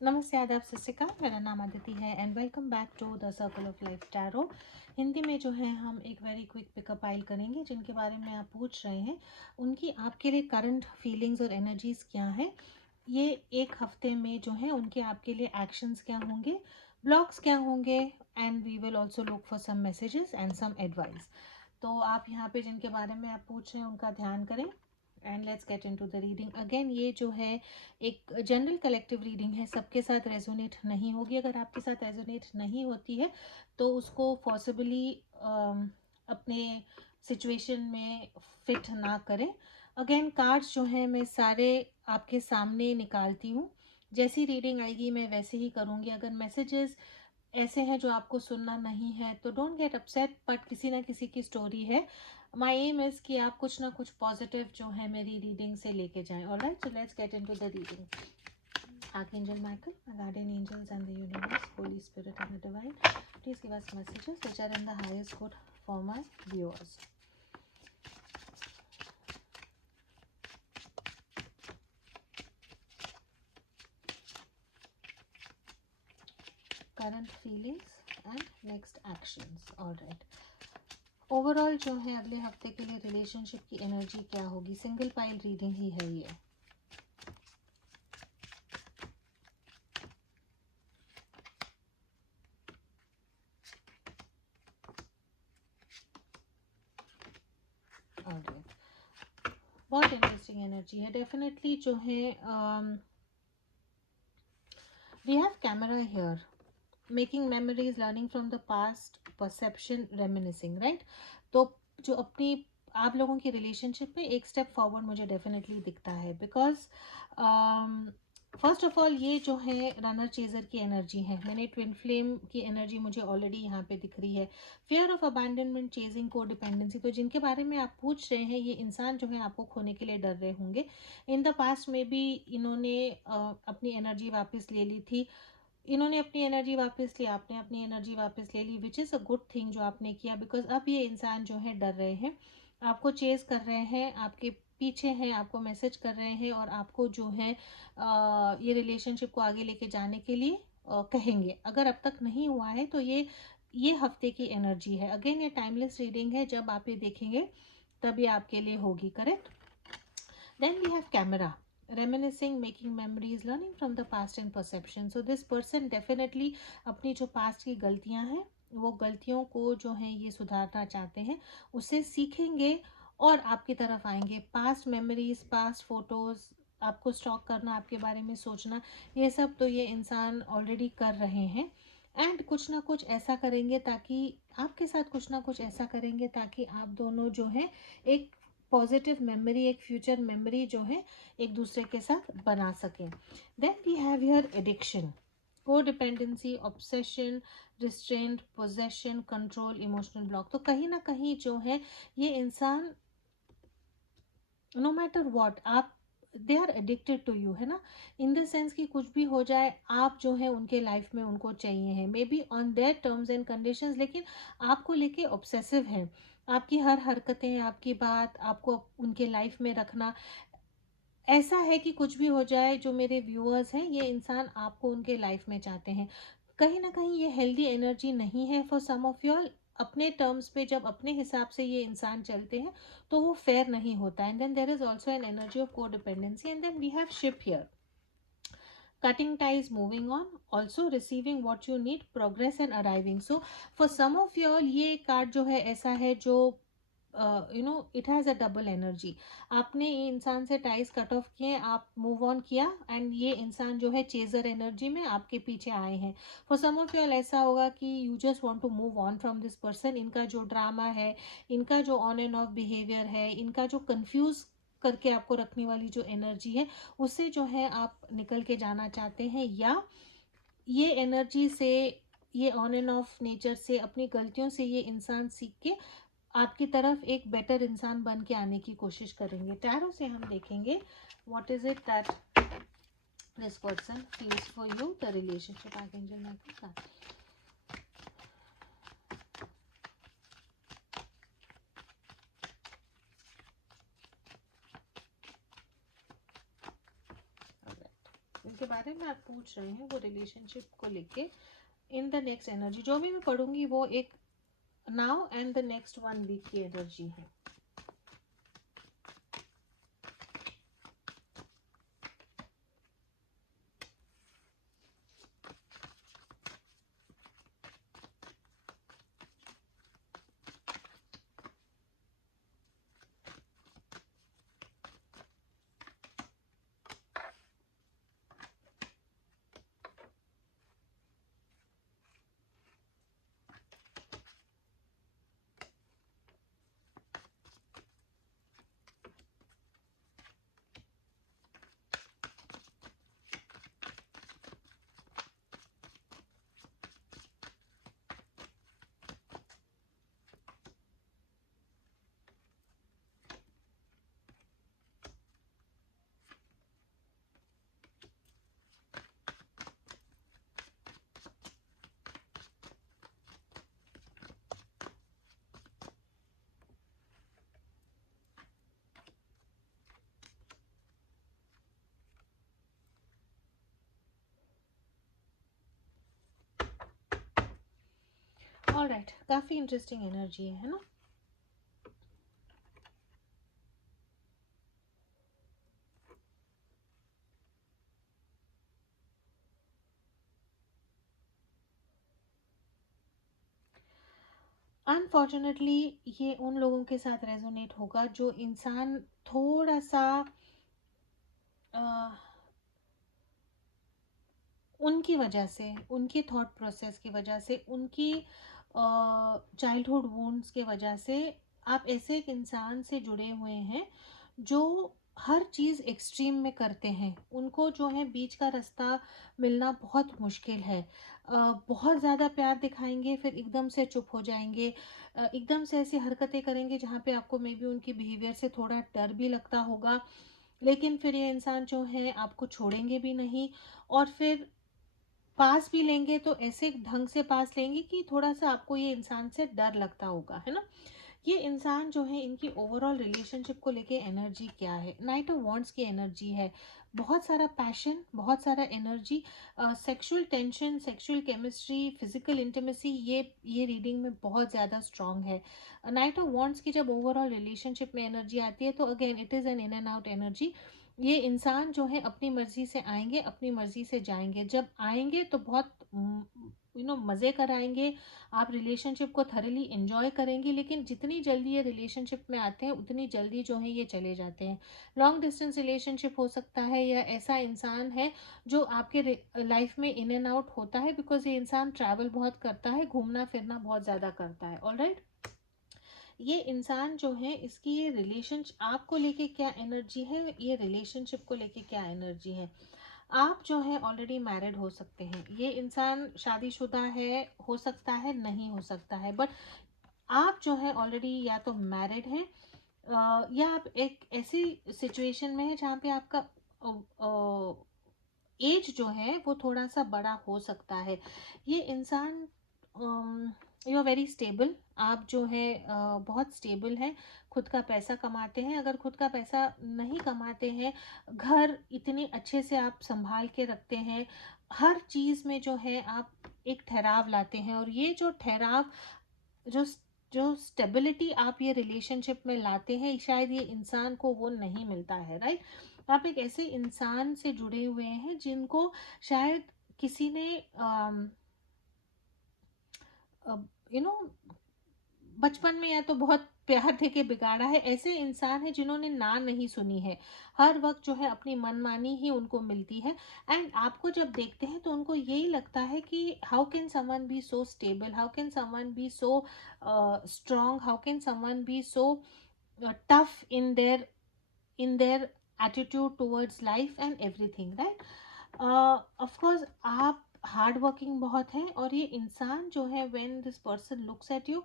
नमस्ते, आदाब, सत श्री अकाल। मेरा नाम अदिति है and welcome back to the circle of life tarot. Hindi में जो है हम एक वेरी क्विक पिकअप आइल करेंगे। जिनके बारे में आप पूछ रहे हैं उनकी आपके लिए करंट फीलिंग्स और एनर्जीज क्या है, ये एक हफ्ते में जो है उनके आपके लिए एक्शंस क्या होंगे, ब्लॉक्स क्या होंगे, and we will also look for some messages and some advice. तो आप यहाँ पे जिनके बारे में आप पूछ रहे हैं उनका ध्यान करें and let's get into the reading again. ये जो है एक जनरल कलेक्टिव रीडिंग है, सबके साथ रेजोनेट नहीं होगी। अगर आपके साथ रेजोनेट नहीं होती है तो उसको पॉसिबली अपने सिचुएशन में फिट ना करें। अगेन कार्ड्स जो हैं मैं सारे आपके सामने निकालती हूँ, जैसी रीडिंग आएगी मैं वैसे ही करूँगी। अगर मैसेजेस ऐसे हैं जो आपको सुनना नहीं है तो डोंट गेट अपसेट, बट किसी ना किसी की स्टोरी है। माई एम इज़ कि आप कुछ ना कुछ पॉजिटिव जो है मेरी रीडिंग से लेके जाएं। Alright, so let's get into the reading. Archangel Michael, my guardian angels and the universe, Holy Spirit and the divine, please give us messages which are in the highest good for my viewers. Current feelings and next actions. All right. Overall जो है अगले हफ्ते के लिए relationship की energy क्या होगी? Single pile reading ही है ये। बहुत इंटरेस्टिंग एनर्जी है डेफिनेटली जो है। We have camera here, making memories, learning from the past, perception, reminiscing, right. तो जो अपनी आप लोगों की रिलेशनशिप में एक स्टेप फॉरवर्ड मुझे डेफिनेटली दिखता है, बिकॉज फर्स्ट ऑफ ऑल ये जो है रनर चेजर की एनर्जी है। मैंने ट्विन फ्लेम की एनर्जी मुझे ऑलरेडी यहाँ पे दिख रही है। फियर ऑफ अबैंडनमेंट, चेजिंग, को डिपेंडेंसी। तो जिनके बारे में आप पूछ रहे हैं ये इंसान जो है आपको खोने के लिए डर रहे होंगे। इन द पास्ट में भी इन्होंने अपनी एनर्जी वापस ले ली थी, इन्होंने अपनी एनर्जी वापस ली, आपने अपनी एनर्जी वापस ले ली, which is a good thing जो आपने किया। बिकॉज अब ये इंसान जो है डर रहे हैं, आपको चेज कर रहे हैं, आपके पीछे हैं, आपको मैसेज कर रहे हैं और आपको जो है ये रिलेशनशिप को आगे लेके जाने के लिए कहेंगे। अगर अब तक नहीं हुआ है तो ये हफ्ते की एनर्जी है। अगेन ये टाइमलेस रीडिंग है, जब आप ये देखेंगे तभी आपके लिए होगी, correct. Then we have camera, reminiscing, making memories, learning from the past and perception. So this person definitely अपनी जो past की गलतियां हैं वो गलतियों को जो है ये सुधारना चाहते हैं, उससे सीखेंगे और आपकी तरफ आएंगे। पास्ट मेमोरीज, पास्ट फोटोज, आपको स्टॉक करना, आपके बारे में सोचना, ये सब तो ये इंसान ऑलरेडी कर रहे हैं। एंड कुछ ना कुछ ऐसा करेंगे ताकि आपके साथ कुछ ना कुछ ऐसा करेंगे ताकि आप दोनों जो है एक पॉजिटिव मेमोरी, एक फ्यूचर मेमोरी जो है एक दूसरे के साथ बना सकें। Then we have here addiction, codependency, obsession, restraint, possession, control, emotional block. तो कहीं ना कहीं जो है ये इंसान नो मैटर वॉट आप, they are addicted to you, है ना। इन द सेंस कि कुछ भी हो जाए आप जो है उनके लाइफ में उनको चाहिए है, may be on their terms and conditions, लेकिन आपको लेके ऑब्सेसिव है। आपकी हर हरकतें, आपकी बात, आपको उनके लाइफ में रखना ऐसा है कि कुछ भी हो जाए, जो मेरे व्यूअर्स हैं ये इंसान आपको उनके लाइफ में चाहते हैं। कहीं ना कहीं ये हेल्दी एनर्जी नहीं है फॉर सम ऑफ योर। अपने टर्म्स पे जब अपने हिसाब से ये इंसान चलते हैं तो वो फेयर नहीं होता। And then there is also an energy of codependency and then we have ship here, cutting ties, moving on, also receiving what you need, progress and arriving. So for some of you all ये card जो है ऐसा है जो you know it has a double energy. आपने ये इंसान से टाइज कट ऑफ किए, आप मूव ऑन किया एंड ये इंसान जो है चेजर एनर्जी में आपके पीछे आए हैं। For some of you all ऐसा होगा कि you just want to move on from this person. इनका जो ड्रामा है, इनका जो ऑन एंड ऑफ बिहेवियर है, इनका जो कंफ्यूज करके आपको रखने वाली जो एनर्जी है, उससे जो है आप निकल के जाना चाहते हैं। या ये एनर्जी से, ये ऑन एंड ऑफ नेचर से, अपनी गलतियों से ये इंसान सीख के आपकी तरफ एक बेटर इंसान बन के आने की कोशिश करेंगे। टैरो से हम देखेंगे what is it that this person feels for you, the relationship. Archangel Michael का इनके बाद बारे में आप पूछ रहे हैं वो रिलेशनशिप को लेके इन द नेक्स्ट एनर्जी जो भी मैं पढ़ूंगी वो एक now and the next 1 week की एनर्जी है. ऑलराइट, काफी इंटरेस्टिंग एनर्जी है ना. अनफॉर्चुनेटली ये उन लोगों के साथ रेजोनेट होगा जो इंसान थोड़ा सा अ, उनकी वजह से, उनकी थॉट प्रोसेस की वजह से, उनकी चाइल्डहुड वुंड्स के वजह से आप ऐसे एक इंसान से जुड़े हुए हैं जो हर चीज़ एक्सट्रीम में करते हैं. उनको जो है बीच का रास्ता मिलना बहुत मुश्किल है. बहुत ज़्यादा प्यार दिखाएंगे फिर एकदम से चुप हो जाएंगे. एकदम से ऐसी हरकतें करेंगे जहाँ पे आपको मे बी उनकी बिहेवियर से थोड़ा डर भी लगता होगा, लेकिन फिर ये इंसान जो है आपको छोड़ेंगे भी नहीं. और फिर पास भी लेंगे तो ऐसे ढंग से पास लेंगे कि थोड़ा सा आपको ये इंसान से डर लगता होगा, है ना. ये इंसान जो है इनकी ओवरऑल रिलेशनशिप को लेके एनर्जी क्या है, नाइट ऑफ वॉन्ड्स की एनर्जी है. बहुत सारा पैशन, बहुत सारा energy, sexual tension, sexual chemistry, physical intimacy, ये रीडिंग में बहुत ज़्यादा स्ट्रांग है. नाइट ऑफ वॉन्ड्स की जब ओवरऑल रिलेशनशिप में एनर्जी आती है तो again it is an in and out energy. ये इंसान जो है अपनी मर्जी से आएंगे, अपनी मर्जी से जाएंगे. जब आएंगे तो बहुत मज़े कराएंगे, आप रिलेशनशिप को थरली एंजॉय करेंगे, लेकिन जितनी जल्दी ये रिलेशनशिप में आते हैं उतनी जल्दी जो है ये चले जाते हैं. लॉन्ग डिस्टेंस रिलेशनशिप हो सकता है या ऐसा इंसान है जो आपके लाइफ में इन एंड आउट होता है, बिकॉज ये इंसान ट्रैवल बहुत करता है, घूमना फिरना बहुत ज़्यादा करता है. ऑलराइट, ये इंसान जो है इसकी ये रिलेशनशिप आपको लेके क्या एनर्जी है, ये रिलेशनशिप को लेके क्या एनर्जी है. आप जो है ऑलरेडी मैरिड हो सकते हैं, ये इंसान शादीशुदा है, हो सकता है, नहीं हो सकता है, बट आप जो है ऑलरेडी या तो मैरिड हैं, या आप एक ऐसी सिचुएशन में है जहाँ पे आपका एज जो है वो थोड़ा सा बड़ा हो सकता है. ये इंसान, यू आर वेरी स्टेबल. आप जो है बहुत स्टेबल हैं, खुद का पैसा कमाते हैं. अगर खुद का पैसा नहीं कमाते हैं, घर इतने अच्छे से आप संभाल के रखते हैं, हर चीज़ में जो है आप एक ठहराव लाते हैं. और ये जो ठहराव, जो जो स्टेबिलिटी आप ये रिलेशनशिप में लाते हैं, शायद ये इंसान को वो नहीं मिलता है. राइट, आप एक ऐसे इंसान से जुड़े हुए हैं जिनको शायद किसी ने यू नो बचपन में या तो बहुत प्यार देके बिगाड़ा है. ऐसे इंसान है जिन्होंने ना नहीं सुनी है, हर वक्त जो है अपनी मनमानी ही उनको मिलती है. एंड आपको जब देखते हैं तो उनको यही लगता है कि how can someone be so stable, how can someone be so strong, how can someone be so tough in their attitude towards life and everything. Right, of course आप हार्ड वर्किंग बहुत हैं, और ये इंसान जो है when this person looks at you,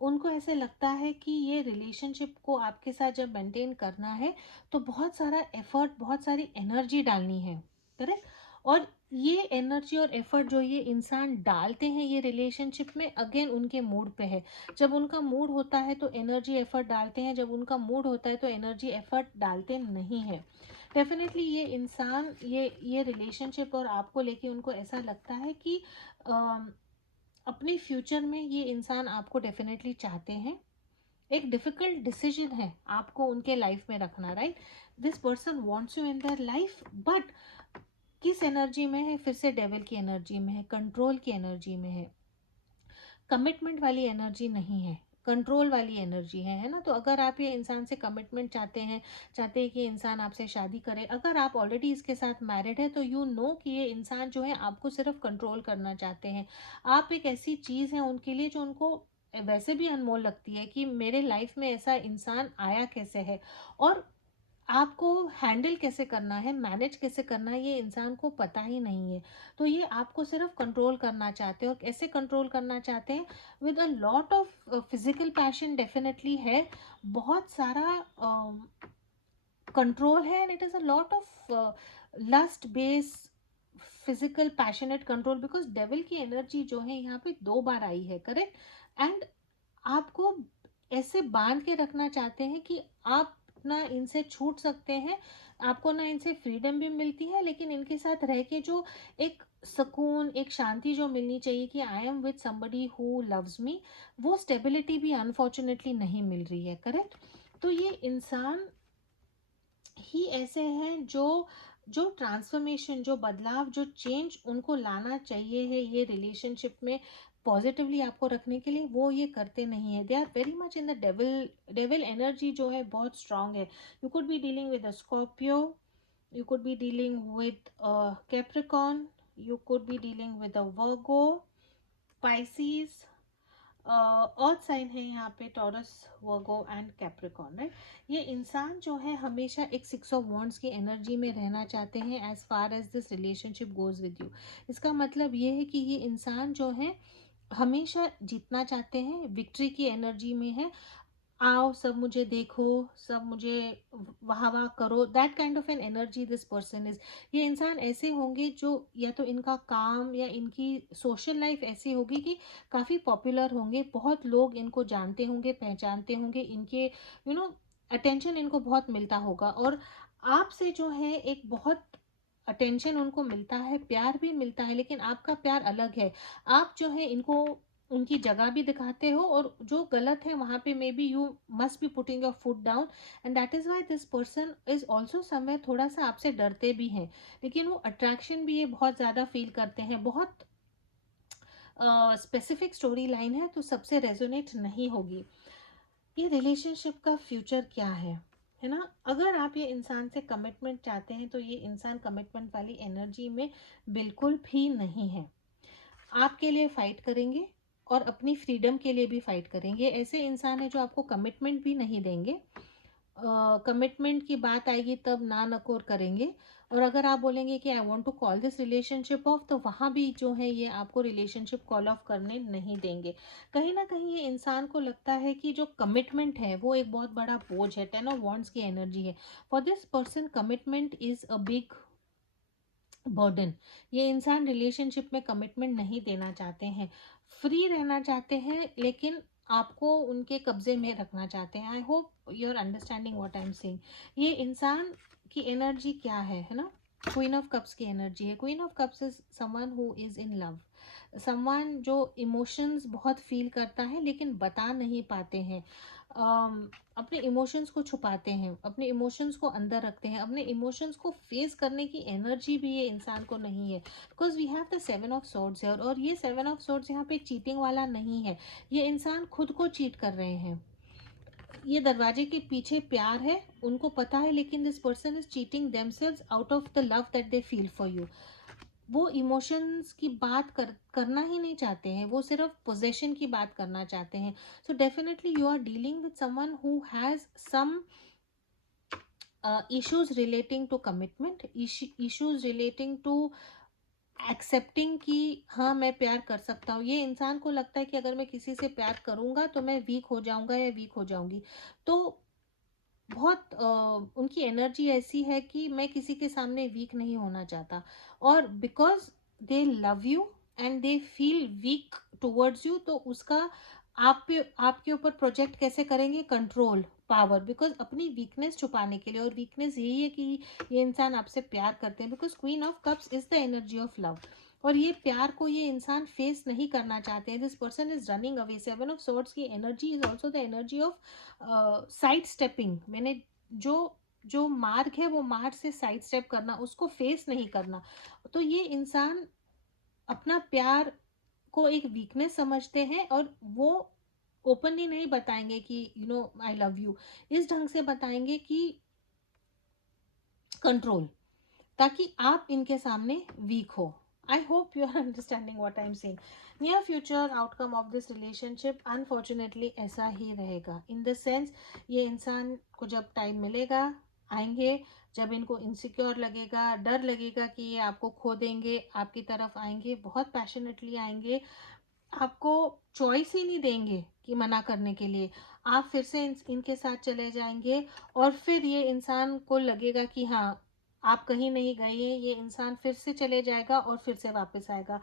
उनको ऐसे लगता है कि ये रिलेशनशिप को आपके साथ जब मेंटेन करना है तो बहुत सारा एफर्ट, बहुत सारी एनर्जी डालनी है. करेक्ट, और ये एनर्जी और एफर्ट जो ये इंसान डालते हैं ये रिलेशनशिप में, अगेन उनके मूड पे है. जब उनका मूड होता है तो एनर्जी एफर्ट डालते हैं, जब उनका मूड होता है तो एनर्जी एफर्ट डालते नहीं है. डेफिनेटली ये इंसान ये रिलेशनशिप और आपको लेके उनको ऐसा लगता है कि अपने फ्यूचर में ये इंसान आपको डेफिनेटली चाहते हैं। एक डिफिकल्ट डिसीजन है आपको उनके लाइफ में रखना, right? This person wants you in their life, but किस एनर्जी में है? फिर से डेविल की एनर्जी में है, कंट्रोल की एनर्जी में है, कमिटमेंट वाली एनर्जी नहीं है, कंट्रोल वाली एनर्जी है ना? तो अगर आप ये इंसान से कमिटमेंट चाहते हैं कि इंसान आपसे शादी करे, अगर आप ऑलरेडी इसके साथ मैरिड है तो यू नो कि ये इंसान जो है आपको सिर्फ कंट्रोल करना चाहते हैं। आप एक ऐसी चीज़ है उनके लिए जो उनको वैसे भी अनमोल लगती है कि मेरे लाइफ में ऐसा इंसान आया कैसे है, और आपको हैंडल कैसे करना है, मैनेज कैसे करना है, ये इंसान को पता ही नहीं है। तो ये आपको सिर्फ कंट्रोल करना चाहते हैं, और कैसे कंट्रोल करना चाहते हैं? With a lot of physical passion definitely है, बहुत सारा कंट्रोल है, and it is a lot of lust base physical passionate control, because devil की एनर्जी जो है यहाँ पे 2 बार आई है, करेक्ट? एंड आपको ऐसे बांध के रखना चाहते हैं कि आप ना इनसे छूट सकते हैं, आपको ना इनसे फ्रीडम भी मिलती है, लेकिन इनके साथ रह के जो एक सुकून, एक शांति जो मिलनी चाहिए कि I am with somebody who loves me, वो स्टेबिलिटी भी अनफॉर्चुनेटली नहीं मिल रही है, करेक्ट? तो ये इंसान ही ऐसे हैं जो जो ट्रांसफॉर्मेशन, जो बदलाव, जो चेंज उनको लाना चाहिए है ये रिलेशनशिप में पॉजिटिवली आपको रखने के लिए, वो ये करते नहीं है। They are very much in the devil energy जो है बहुत स्ट्रांग है। You could be dealing with a Scorpio, you could be dealing with a Capricorn, you could be dealing with a Virgo, Pisces, earth sign है यहाँ पे Taurus, Virgo and Capricorn, right? ये इंसान जो है हमेशा एक 6 ऑफ वॉन्ड्स की एनर्जी में रहना चाहते हैं as far as this relationship goes with you. इसका मतलब ये है कि ये इंसान जो है हमेशा जीतना चाहते हैं, विक्ट्री की एनर्जी में है। आओ सब मुझे देखो, सब मुझे वाह वाह करो, that kind of an energy this person is. ये इंसान ऐसे होंगे जो या तो इनका काम या इनकी सोशल लाइफ ऐसी होगी कि काफ़ी पॉपुलर होंगे, बहुत लोग इनको जानते होंगे, पहचानते होंगे, इनके अटेंशन इनको बहुत मिलता होगा, और आपसे जो है एक बहुत अटेंशन उनको मिलता है, प्यार भी मिलता है, लेकिन आपका प्यार अलग है। आप जो है इनको उनकी जगह भी दिखाते हो, और जो गलत है वहाँ पे may be you must be putting your foot down, and that is why this person is also somewhere थोड़ा सा आपसे डरते भी हैं, लेकिन वो अट्रैक्शन भी ये बहुत ज़्यादा फील करते हैं। बहुत स्पेसिफिक स्टोरी लाइन है तो सबसे रेजोनेट नहीं होगी। ये रिलेशनशिप का फ्यूचर क्या है ना? अगर आप ये इंसान से कमिटमेंट चाहते हैं तो ये इंसान कमिटमेंट वाली एनर्जी में बिल्कुल भी नहीं है। आपके लिए फाइट करेंगे और अपनी फ्रीडम के लिए भी फाइट करेंगे। ऐसे इंसान है जो आपको कमिटमेंट भी नहीं देंगे, कमिटमेंट की बात आएगी तब ना नकोर करेंगे, और अगर आप बोलेंगे कि I want to call this relationship off, तो वहाँ भी जो है ये आपको रिलेशनशिप कॉल ऑफ करने नहीं देंगे। कहीं ना कहीं ये इंसान को लगता है कि जो कमिटमेंट है वो एक बहुत बड़ा बोझ है, 10 ऑफ वॉन्ड्स की एनर्जी है। For this person commitment is a big burden. ये इंसान रिलेशनशिप में कमिटमेंट नहीं देना चाहते हैं, फ्री रहना चाहते हैं, लेकिन आपको उनके कब्जे में रखना चाहते हैं। I hope you are understanding what I am saying. ये इंसान की एनर्जी क्या है ना? क्वीन ऑफ कप्स की एनर्जी है। Queen of cups is someone who is in love, someone जो इमोशंस बहुत फील करता है लेकिन बता नहीं पाते हैं, अपने इमोशंस को छुपाते हैं, अपने इमोशंस को अंदर रखते हैं, अपने इमोशंस को फेस करने की एनर्जी भी ये इंसान को नहीं है, because we have the 7 of swords है, और ये 7 ऑफ सोर्ड्स यहाँ पे चीटिंग वाला नहीं है। ये इंसान खुद को चीट कर रहे हैं। ये दरवाजे के पीछे प्यार है, उनको पता है, लेकिन this person is cheating themselves out of the love that they feel for you. वो इमोशंस की बात करना ही नहीं चाहते हैं, वो सिर्फ पोजेशन की बात करना चाहते हैं। So definitely you are dealing with someone who has some issues relating to commitment, issues relating to accepting कि हाँ मैं प्यार कर सकता हूँ। ये इंसान को लगता है कि अगर मैं किसी से प्यार करूँगा तो मैं वीक हो जाऊँगा या वीक हो जाऊँगी। तो बहुत उनकी एनर्जी ऐसी है कि मैं किसी के सामने वीक नहीं होना चाहता, और because they love you and they feel weak towards you, तो उसका आपके ऊपर प्रोजेक्ट कैसे करेंगे, कंट्रोल पावर, बिकॉज अपनी वीकनेस छुपाने के लिए, और वीकनेस यही है कि ये इंसान आपसे प्यार करते हैं, because queen of cups is the energy of love, और ये प्यार को ये इंसान फेस नहीं करना चाहते हैं। This person is running away. Seven of swords की energy is also the energy of side stepping. मैंने जो जो मार्ग है वो मार्ग से साइड स्टेप करना, उसको फेस नहीं करना। तो ये इंसान अपना प्यार को एक वीकनेस समझते हैं, और वो ओपनली नहीं बताएंगे कि आई लव यू, इस ढंग से बताएंगे कि कंट्रोल, ताकि आप इनके सामने वीक हो। I hope you are understanding what I am saying. Near future outcome of this relationship unfortunately ऐसा ही रहेगा, इन द सेंस ये इंसान को जब टाइम मिलेगा आएंगे, जब इनको इनसिक्योर लगेगा, डर लगेगा कि ये आपको खो देंगे, आपकी तरफ आएंगे, बहुत पैशनेटली आएंगे, आपको चॉइस ही नहीं देंगे कि मना करने के लिए, आप फिर से इनके साथ चले जाएंगे, और फिर ये इंसान को लगेगा कि हाँ आप कहीं नहीं गए, ये इंसान फिर से चले जाएगा और फिर से वापस आएगा।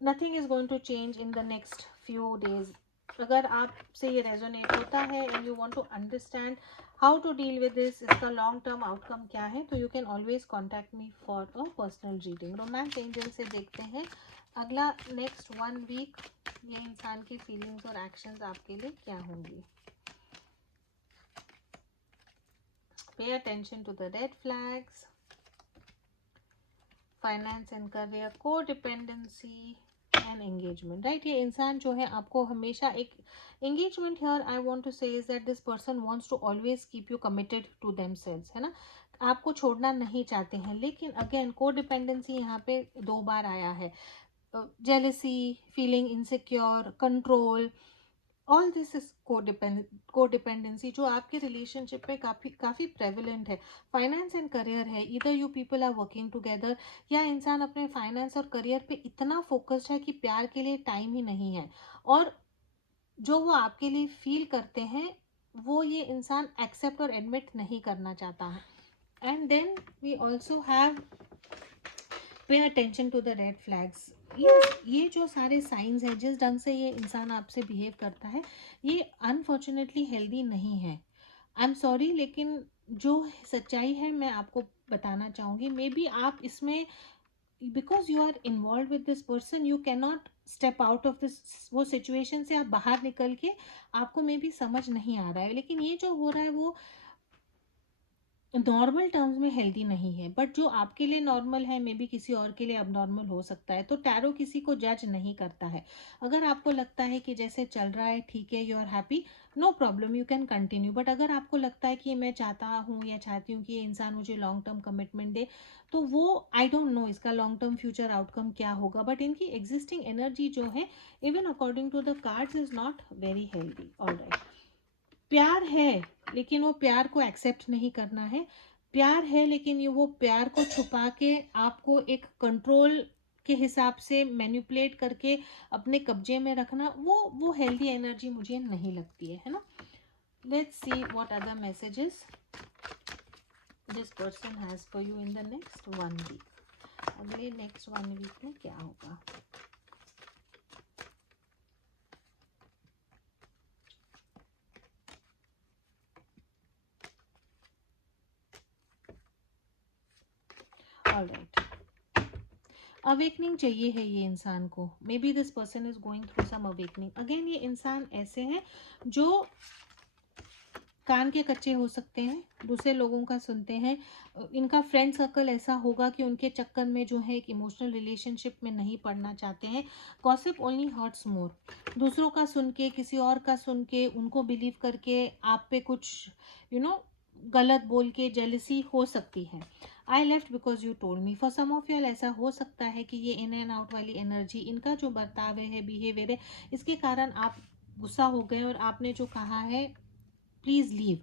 Nothing is going to change in the next few days. अगर आपसे ये रेजोनेट होता है and you want to understand how to deal with this, इसका लॉन्ग टर्म आउटकम क्या है, तो you can always contact me for a personal reading. Romance angel से देखते हैं अगला नेक्स्ट 1 वीक ये इंसान की फीलिंग्स और एक्शंस आपके लिए क्या होंगी। Pay attention to the red flags, finance and career, codependency and engagement, right. ये इंसान जो है आपको हमेशा एक engagement, here I want to say is that this person wants to always keep you committed to themselves, है ना, आपको छोड़ना नहीं चाहते हैं। लेकिन अगेन को डिपेंडेंसी यहाँ पे 2 बार आया है, jealousy, feeling insecure, control, all this is codependency जो आपके रिलेशनशिप में काफ़ी काफ़ी प्रेवलेंट है। फाइनेंस एंड करियर है, इधर you people are working together, या इंसान अपने फाइनेंस और करियर पे इतना फोकस्ड है कि प्यार के लिए टाइम ही नहीं है, और जो वो आपके लिए फील करते हैं वो ये इंसान एक्सेप्ट और एडमिट नहीं करना चाहता है। And then we also have pay attention to the red flags. ये जो सारे साइंस हैं, जिस ढंग से ये इंसान आपसे बिहेव करता है, ये अनफॉर्चुनेटली हेल्दी नहीं है। आई एम सॉरी, लेकिन जो सच्चाई है मैं आपको बताना चाहूँगी। मे बी आप इसमें, because you are involve with this person, you can not step out of this, वो सिचुएशन से आप बाहर निकल के, आपको मे बी समझ नहीं आ रहा है, लेकिन ये जो हो रहा है वो नॉर्मल टर्म्स में हेल्दी नहीं है। बट जो आपके लिए नॉर्मल है मे बी किसी और के लिए अब नॉर्मल हो सकता है। तो टैरो किसी को जज नहीं करता है। अगर आपको लगता है कि जैसे चल रहा है ठीक है, you are happy, no problem, you can continue. But अगर आपको लगता है कि मैं चाहता हूँ या चाहती हूँ कि ये इंसान मुझे लॉन्ग टर्म कमिटमेंट दे, तो वो आई डोंट नो इसका लॉन्ग टर्म फ्यूचर आउटकम क्या होगा, बट इनकी एग्जिस्टिंग एनर्जी जो है, even according to the cards, is not very healthy. Alright, प्यार है लेकिन वो प्यार को एक्सेप्ट नहीं करना है, प्यार है लेकिन ये वो प्यार को छुपा के आपको एक कंट्रोल के हिसाब से मैनिपुलेट करके अपने कब्जे में रखना, वो हेल्दी एनर्जी मुझे नहीं लगती है ना। Let's see what other messages this person has for you in the next 1 week. अगले नेक्स्ट 1 वीक में क्या होगा। ऑलराइट, अवेकनिंग चाहिए है ये इंसान को। Maybe this person is going through some awakening. Again ये इंसान ऐसे हैं जो कान के कच्चे हो सकते हैं, दूसरे लोगों का सुनते हैं, इनका फ्रेंड सर्कल ऐसा होगा कि उनके चक्कर में जो है एक इमोशनल रिलेशनशिप में नहीं पड़ना चाहते हैं। गॉसिप ओनली हर्ट्स मोर, दूसरों का सुन के, किसी और का सुन के, उनको बिलीव करके आप पे कुछ गलत बोल के जेलसी हो सकती है। I left because you told me, for some of you ऐसा हो सकता है कि ये इन एंड आउट वाली एनर्जी, इनका जो बर्ताव है, बिहेवियर है, इसके कारण आप गुस्सा हो गए और आपने जो कहा है please leave.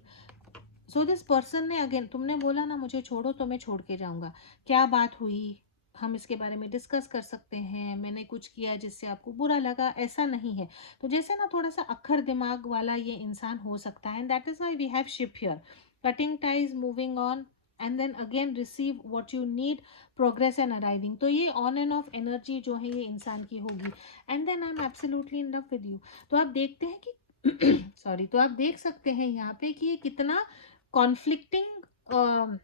So this person ने, अगेन तुमने बोला ना मुझे छोड़ो तो मैं छोड़ के जाऊंगा, क्या बात हुई, हम इसके बारे में डिस्कस कर सकते हैं, मैंने कुछ किया जिससे आपको बुरा लगा, ऐसा नहीं है। तो जैसे ना थोड़ा सा अक्खर दिमाग वाला ये इंसान हो सकता है, and that is why we have ship here, cutting ties, moving on, and then again receive what you need, progress and arriving. तो ये ऑन एंड ऑफ एनर्जी जो है ये इंसान की होगी। And then I am absolutely in love with you. तो आप देखते हैं कि सॉरी, तो आप देख सकते हैं यहाँ पे कि ये कितना कॉन्फ्लिक्टिंग,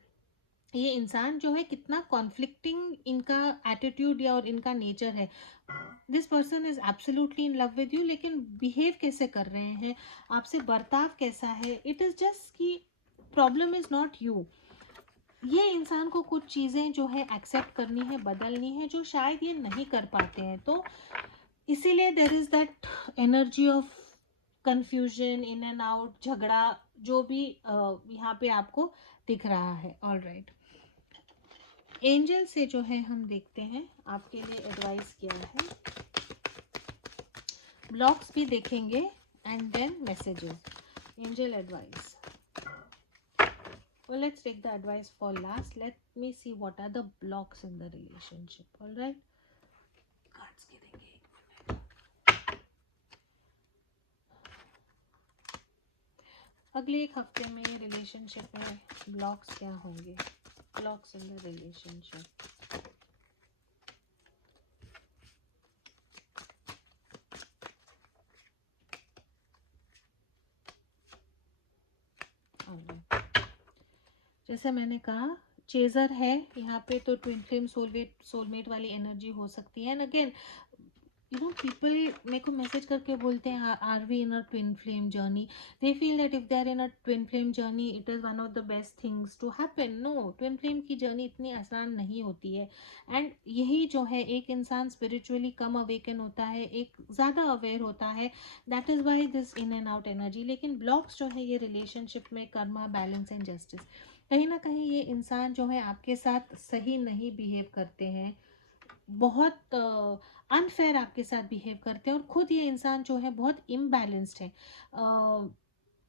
ये इंसान जो है कितना कॉन्फ्लिक्टिंग इनका एटीट्यूड या और इनका नेचर है। This person is absolutely in love with you, लेकिन बिहेव कैसे कर रहे हैं, आपसे बर्ताव कैसा है, इट इज जस्ट कि प्रॉब्लम इज नॉट यू। ये इंसान को कुछ चीज़ें जो है एक्सेप्ट करनी है, बदलनी है, जो शायद ये नहीं कर पाते हैं। तो इसीलिए there is that energy of confusion, in and out, झगड़ा, जो भी यहाँ पे आपको दिख रहा है। ऑल राइट, एंजल से जो है हम देखते हैं आपके लिए एडवाइस क्या है। ब्लॉक्स भी देखेंगे and then messages, angel advice. Well, let's take the advice for last. Let me see what are the blocks in the relationship. All right. Cards गिरेंगे एक मिनट। अगले एक हफ्ते में रिलेशनशिप में ब्लॉक्स क्या होंगे? Blocks in the relationship. जैसे मैंने कहा, चेजर है यहाँ पे, तो ट्विन फ्लेम सोलमेट वाली एनर्जी हो सकती है। And again you know, people मेरे को मैसेज करके बोलते हैं are we in a twin flame journey, they feel that if they are in a twin flame journey it is one of the best things to happen. No, twin flame की journey इतनी आसान नहीं होती है। And यही जो है, एक इंसान स्पिरिचुअली कम अवेकन होता है, एक ज़्यादा अवेयर होता है, that is why this in and out energy. लेकिन ब्लॉक्स जो है ये रिलेशनशिप में कर्मा, बैलेंस एंड जस्टिस, कहीं ना कहीं ये इंसान जो है आपके साथ सही नहीं बिहेव करते हैं, बहुत अनफेयर आपके साथ बिहेव करते हैं, और खुद ये इंसान जो है बहुत इम्बैलेंस्ड है।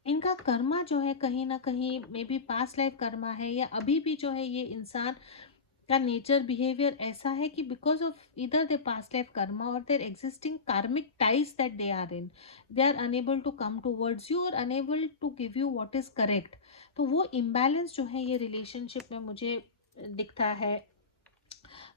इनका कर्मा जो है कहीं ना कहीं may be past life Karma है, या अभी भी जो है ये इंसान का नेचर, बिहेवियर ऐसा है कि बिकॉज ऑफ इधर देयर पास्ट लाइफ कर्मा और their existing karmic ties that they are in, they are unable to come towards you और unable to give you what is correct. तो वो इम्बैलेंस जो है ये रिलेशनशिप में मुझे दिखता है।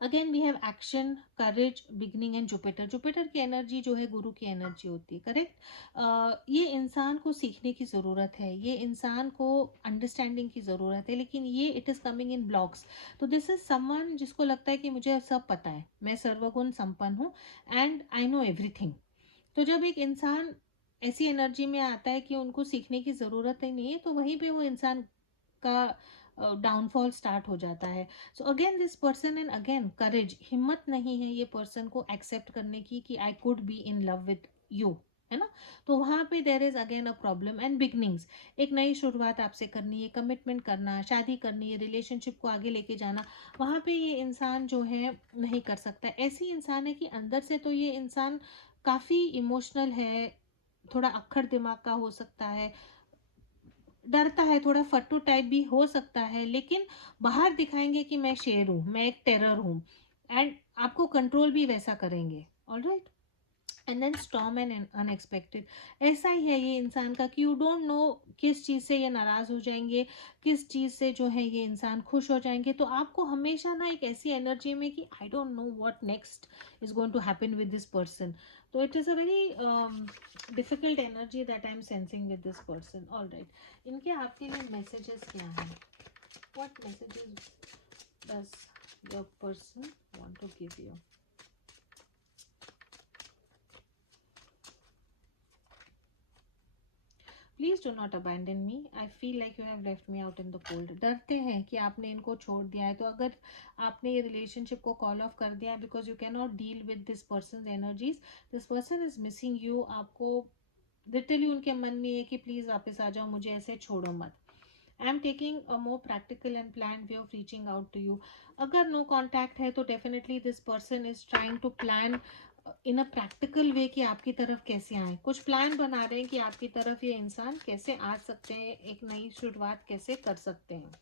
Again we have action, courage, beginning and Jupiter. Jupiter की एनर्जी जो है गुरु की एनर्जी होती है, करेक्ट। ये इंसान को सीखने की ज़रूरत है, ये इंसान को अंडरस्टैंडिंग की ज़रूरत है, लेकिन ये it is coming in blocks. तो दिस इज समवन जिसको लगता है कि मुझे सब पता है, मैं सर्वगुण संपन्न हूँ एंड आई नो एवरीथिंग। तो जब एक इंसान ऐसी एनर्जी में आता है कि उनको सीखने की ज़रूरत ही नहीं है, तो वहीं पे वो इंसान का डाउनफॉल स्टार्ट हो जाता है। So again this person, and again courage, हिम्मत नहीं है ये पर्सन को एक्सेप्ट करने की कि I could be in love with you, है ना। तो वहाँ पे there is again a problem. And beginnings, एक नई शुरुआत आपसे करनी है, कमिटमेंट करना, शादी करनी है, रिलेशनशिप को आगे लेके जाना, वहाँ पे ये इंसान जो है नहीं कर सकता। ऐसी इंसान है कि अंदर से तो ये इंसान काफ़ी इमोशनल है, थोड़ा अक्खड़ दिमाग का हो सकता है, डरता है, थोड़ा फट्टू टाइप भी हो सकता है, लेकिन बाहर दिखाएंगे कि मैं शेर हूँ, मैं एक टेरर हूँ, एंड आपको कंट्रोल भी वैसा करेंगे। Alright, and then storm and unexpected, ऐसा ही है ये इंसान का कि यू डोंट नो किस चीज़ से ये नाराज़ हो जाएंगे, किस चीज़ से जो है ये इंसान खुश हो जाएंगे। तो आपको हमेशा ना एक ऐसी एनर्जी में कि I don't know what next is going to happen with this person. तो it is a very difficult energy that I am sensing with this person. All right, इनके आपके लिए मैसेजेस क्या हैं? What messages does your person want to give you? Please do not abandon me, I feel like you have left me out in the cold. डरते हैं कि आपने इनको छोड़ दिया है। तो अगर आपने ये रिलेशनशिप को कॉल ऑफ कर दिया है because you can not deal with this person energies, this person is missing you, आपको लिटरली उनके मन में है कि प्लीज़ वापस आ जाओ, मुझे ऐसे छोड़ो मत। I am taking a more practical and plan way of reaching out to you. अगर नो कॉन्टैक्ट है तो definitely this person is trying to plan in a practical way कि आपकी तरफ कैसे आए, कुछ प्लान बना रहे हैं कि आपकी तरफ ये इंसान कैसे आ सकते हैं, एक नई शुरुआत कैसे कर सकते हैं।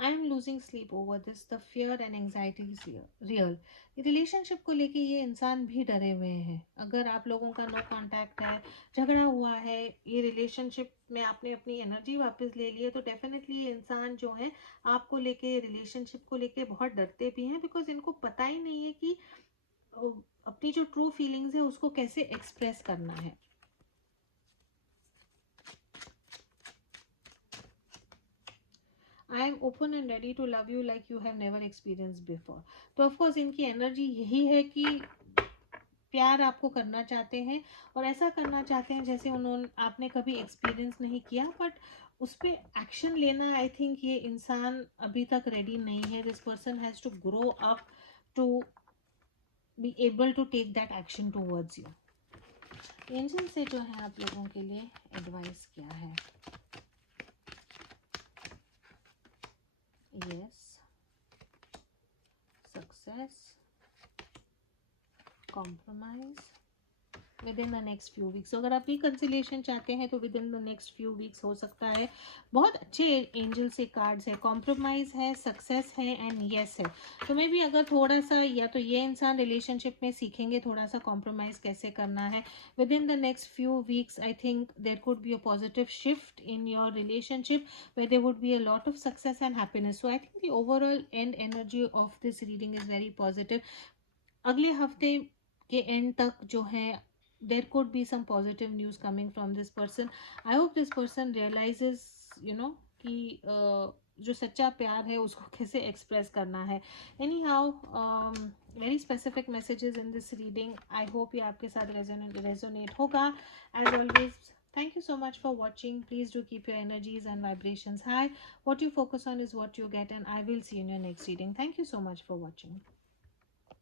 I am losing sleep over this, the fear and anxiety is real. Relationship को लेके ये इंसान भी डरे हुए हैं। अगर आप लोगों का नो कांटेक्ट है, झगड़ा हुआ है, ये रिलेशनशिप में आपने अपनी एनर्जी वापस ले ली है, तो डेफिनेटली ये इंसान जो है आपको लेके, रिलेशनशिप को लेके बहुत डरते भी हैं, बिकॉज इनको पता ही नहीं है कि अपनी जो ट्रू फीलिंग्स है उसको कैसे एक्सप्रेस करना है। I am open and ready to love you like you have never experience before. तो ऑफकोर्स इनकी एनर्जी यही है कि प्यार आपको करना चाहते हैं, और ऐसा करना चाहते हैं जैसे उन्होंने आपने कभी एक्सपीरियंस नहीं किया, बट उस पर एक्शन लेना आई थिंक ये इंसान अभी तक रेडी नहीं है। This person has to grow up to be able to take that action towards you. Angel से जो है आप लोगों के लिए एडवाइस क्या है? Yes, success, compromise with in the next few weeks. अगर आप रिकन्सिलेशन चाहते हैं तो with in the next few weeks हो सकता है। बहुत अच्छे एंजल से कार्ड्स है, कॉम्प्रोमाइज़ है, सक्सेस है एंड येस है। तो मे भी अगर थोड़ा सा, या तो ये इंसान रिलेशनशिप में सीखेंगे थोड़ा सा कॉम्प्रोमाइज़ कैसे करना है with in the next few weeks. I think there could be a positive shift in your relationship where there would be a lot of success and happiness. So I think the overall end energy of this reading is very positive. अगले हफ्ते के and तक जो है there could be some positive news coming from this person. I hope this person realizes कि जो सच्चा प्यार है उसको कैसे एक्सप्रेस करना है। Anyhow, very specific messages in this reading. I hope ये आपके साथ रेजोनेट होगा। As always, thank you so much for watching. Please do keep your energies and vibrations high. What you focus on is what you get, and I will see you in your next reading. Thank you so much for watching.